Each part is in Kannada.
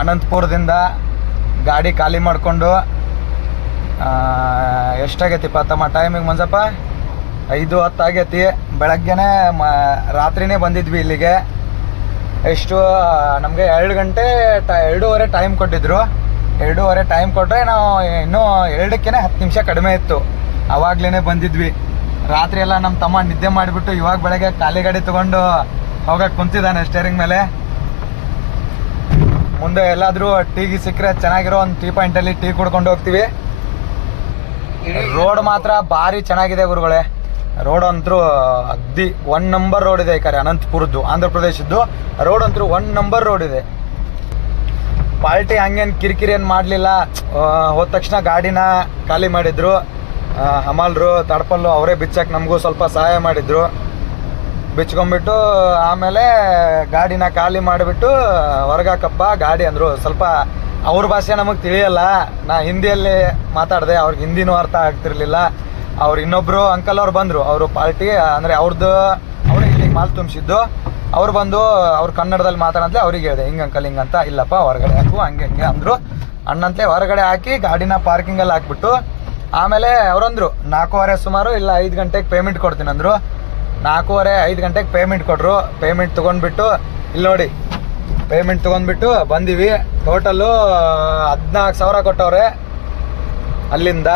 ಅನಂತಪುರದಿಂದ ಗಾಡಿ ಖಾಲಿ ಮಾಡಿಕೊಂಡು ಎಷ್ಟಾಗೈತಿಪ್ಪ ತಮ್ಮ ಟೈಮಿಗೆ ಮಂಜಪ್ಪ 5:10 ಆಗೈತಿ. ಬೆಳಗ್ಗೆನೇ ರಾತ್ರಿನೇ ಬಂದಿದ್ವಿ ಇಲ್ಲಿಗೆ. ಎಷ್ಟು ನಮಗೆ 2:30 ಟೈಮ್ ಕೊಟ್ಟಿದ್ರು. 2:30 ಟೈಮ್ ಕೊಟ್ಟರೆ ನಾವು ಇನ್ನೂ 2ಕ್ಕೇ 10 ನಿಮಿಷ ಕಡಿಮೆ ಇತ್ತು. ಅವಾಗ್ಲೇ ಬಂದಿದ್ವಿ. ರಾತ್ರಿ ಎಲ್ಲ ನಮ್ಮ ತಮ್ಮ ನಿದ್ದೆ ಮಾಡಿಬಿಟ್ಟು ಇವಾಗ ಬೆಳಗ್ಗೆ ಖಾಲಿ ಗಾಡಿ ತೊಗೊಂಡು ಹೋಗಕ್ಕೆ ಕುಂತಿದ್ದಾನೆ ಸ್ಟೇರಿಂಗ್ ಮೇಲೆ. ಮುಂದೆ ಎಲ್ಲಾದರೂ ಟೀಗೆ ಸಿಕ್ಕರೆ ಚೆನ್ನಾಗಿರೋ ಒಂದು ಟೀ ಪಾಯಿಂಟಲ್ಲಿ ಟೀ ಕುಡ್ಕೊಂಡು ಹೋಗ್ತೀವಿ. ರೋಡ್ ಮಾತ್ರ ಭಾರಿ ಚೆನ್ನಾಗಿದೆ ಗುರುಗಳೇ. ರೋಡ್ ಅಂತೂ ಅಗ್ದಿ 1 ನಂಬರ್ ರೋಡ್ ಇದೆ. ಈ ಕಡೆ ಅನಂತಪುರದ್ದು, ಆಂಧ್ರ ಪ್ರದೇಶದ್ದು ರೋಡ್ ಅಂತೂ 1 ನಂಬರ್ ರೋಡ್ ಇದೆ. ಪಾರ್ಟಿ ಹಂಗೇನು ಕಿರಿಕಿರಿ ಏನು ಮಾಡಲಿಲ್ಲ. ಹೋದ ತಕ್ಷಣ ಗಾಡಿನ ಖಾಲಿ ಮಾಡಿದ್ರು. ಹಮಾಲ್ರು ತಡಪಲ್ಲು ಅವರೇ ಬಿಚ್ಚಕ್ಕೆ ನಮಗೂ ಸ್ವಲ್ಪ ಸಹಾಯ ಮಾಡಿದ್ರು. ಬಿಚ್ಕೊಂಡ್ಬಿಟ್ಟು ಆಮೇಲೆ ಗಾಡಿನ ಖಾಲಿ ಮಾಡಿಬಿಟ್ಟು ಹೊರಗಾಕಪ್ಪ ಗಾಡಿ ಅಂದರು. ಸ್ವಲ್ಪ ಅವ್ರ ಭಾಷೆ ನಮಗೆ ತಿಳಿಯಲ್ಲ. ನಾ ಹಿಂದಿಯಲ್ಲಿ ಮಾತಾಡಿದೆ, ಅವ್ರಿಗೆ ಹಿಂದಿನೂ ಅರ್ಥ ಆಗ್ತಿರ್ಲಿಲ್ಲ. ಅವ್ರು ಇನ್ನೊಬ್ರು ಅಂಕಲ್ ಅವ್ರು ಬಂದರು. ಅವರು ಪಾರ್ಟಿ ಅಂದರೆ ಅವ್ರದ್ದು ಅವರೇ ಇಲ್ಲಿಗೆ ಮಾಲ್ ತುಂಬಿಸಿದ್ದು. ಅವ್ರು ಬಂದು ಅವ್ರು ಕನ್ನಡದಲ್ಲಿ ಮಾತಾಡಂತಲೇ ಅವ್ರಿಗೆ ಹೇಳಿದೆ, ಹಿಂಗೆ ಅಂಕಲ್ ಹಿಂಗಂತ. ಇಲ್ಲಪ್ಪ ಹೊರಗಡೆ ಹಾಕು ಹಂಗೆ ಹಿಂಗೆ ಅಂದರು. ಅಣ್ಣಂತಲೇ ಹೊರಗಡೆ ಹಾಕಿ ಗಾಡಿನ ಪಾರ್ಕಿಂಗಲ್ಲಿ ಹಾಕ್ಬಿಟ್ಟು ಆಮೇಲೆ ಅವರಂದರು 4:15 ಸುಮಾರು ಇಲ್ಲ 5 ಗಂಟೆಗೆ ಪೇಮೆಂಟ್ ಕೊಡ್ತೀನಿ ಅಂದರು. 4:30-5 ಗಂಟೆಗೆ ಪೇಮೆಂಟ್ ಕೊಟ್ಟರು. ಪೇಮೆಂಟ್ ತೊಗೊಂಡ್ಬಿಟ್ಟು ಇಲ್ಲಿ ನೋಡಿ ಪೇಮೆಂಟ್ ತೊಗೊಂಡ್ಬಿಟ್ಟು ಬಂದೀವಿ. ಟೋಟಲ್ಲು 14,000 ಕೊಟ್ಟವ್ರೆ. ಅಲ್ಲಿಂದ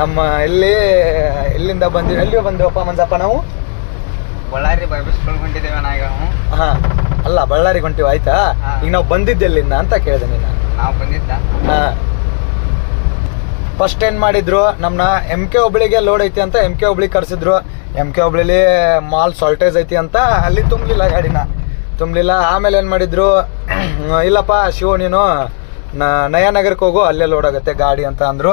ನಮ್ಮ ಎಲ್ಲಿಂದ ಬಂದಿವಿ, ಎಲ್ಲಿಯೋ ಬಂದಿವಪ್ಪ ಮಂಜಪ್ಪ ನಾವು? ಬಳ್ಳಾರಿ ಹೊಂಟಿದ್ದೇವೆ ನಾವು. ಹಾಂ ಅಲ್ಲ, ಬಳ್ಳಾರಿಗೆ ಹೊಂಟಿವಿ. ಆಯ್ತಾ, ಈಗ ನಾವು ಬಂದಿದ್ದು ಎಲ್ಲಿಂದ ಅಂತ ಕೇಳಿದೆ ನೀನು. ನಾವು ಬಂದಿದ್ದ. ಹಾಂ, ಫಸ್ಟ್ ಏನು ಮಾಡಿದ್ರು, ನಮ್ಮನ್ನ MK ಹುಬ್ಳಿಗೆ ಲೋಡ್ ಐತಿ ಅಂತ MK ಹುಬ್ಳಿಗೆ ಕರ್ಸಿದ್ರು. MK ಹುಬ್ಳಿಲಿ ಮಾಲ್ ಸಾಲ್ಟೇಜ್ ಐತಿ ಅಂತ ಅಲ್ಲಿ ತುಂಬಲಿಲ್ಲ, ಗಾಡಿನ ತುಂಬಲಿಲ್ಲ. ಆಮೇಲೆ ಏನು ಮಾಡಿದ್ರು, ಇಲ್ಲಪ್ಪ ಶಿವ ನೀನು ನಯಾನಗರಕ್ಕೆ ಹೋಗು, ಅಲ್ಲೇ ಲೋಡ್ ಆಗುತ್ತೆ ಗಾಡಿ ಅಂತ ಅಂದರು.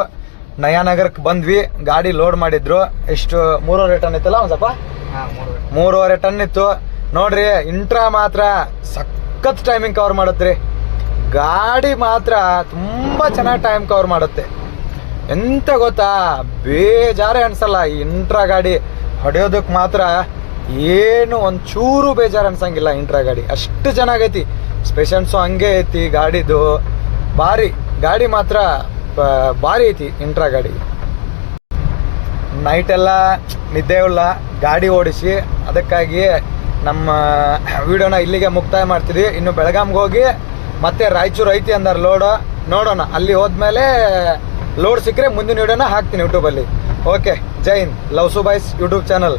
ನಯಾನಗರಕ್ಕೆ ಬಂದ್ವಿ. ಗಾಡಿ ಲೋಡ್ ಮಾಡಿದ್ರು. ಎಷ್ಟು 3.5 ಟನ್ ಇತ್ತಲ್ಲ ಒಂದು ಸ್ವಲ್ಪ 3.5 ಟನ್ ಇತ್ತು. ನೋಡ್ರಿ, ಇಂಟ್ರಾ ಮಾತ್ರ ಸಖತ್ ಟೈಮಿಂಗ್ ಕವರ್ ಮಾಡುತ್ತೆ. ಗಾಡಿ ಮಾತ್ರ ತುಂಬ ಚೆನ್ನಾಗಿ ಟೈಮ್ ಕವರ್ ಮಾಡುತ್ತೆ. ಎಂತ ಗೊತ್ತಾ, ಬೇಜಾರೇ ಅನ್ಸಲ್ಲ. ಈ ಇಂಟ್ರಾ ಗಾಡಿ ಹೊಡೆಯೋದಕ್ಕೆ ಮಾತ್ರ ಏನು ಒಂಚೂರು ಬೇಜಾರು ಅನ್ಸಂಗಿಲ್ಲ. ಇಂಟ್ರಾ ಗಾಡಿ ಅಷ್ಟು ಚೆನ್ನಾಗೈತಿ. ಸ್ಪೆಷನ್ಸು ಹಂಗೆ ಐತಿ ಗಾಡಿದು. ಗಾಡಿ ಮಾತ್ರ ಭಾರಿ ಐತಿ ಇಂಟ್ರಾ ಗಾಡಿ. ನೈಟೆಲ್ಲ ನಿದ್ದೆ ಇಲ್ಲ ಗಾಡಿ ಓಡಿಸಿ. ಅದಕ್ಕಾಗಿ ನಮ್ಮ ವಿಡಿಯೋನ ಇಲ್ಲಿಗೆ ಮುಕ್ತಾಯ ಮಾಡ್ತಿದ್ವಿ. ಇನ್ನು ಬೆಳಗಾಂಗೆ ಹೋಗಿ ಮತ್ತೆ ರಾಯಚೂರು ಐತಿ ಅಂದಾರ ಲೋಡು, ನೋಡೋಣ. ಅಲ್ಲಿ ಹೋದ್ಮೇಲೆ ಲೋಡ್ ಸಿಕ್ಕರೆ ಮುಂದಿನ ವಿಡಿಯೋನ ಹಾಕ್ತೀನಿ ಯೂಟ್ಯೂಬಲ್ಲಿ. ಓಕೆ, ಜೈ ಹಿಂದ್. ಲವ್ ಸು ಬಾಯ್ಸ್ ಯೂಟ್ಯೂಬ್ ಚಾನಲ್.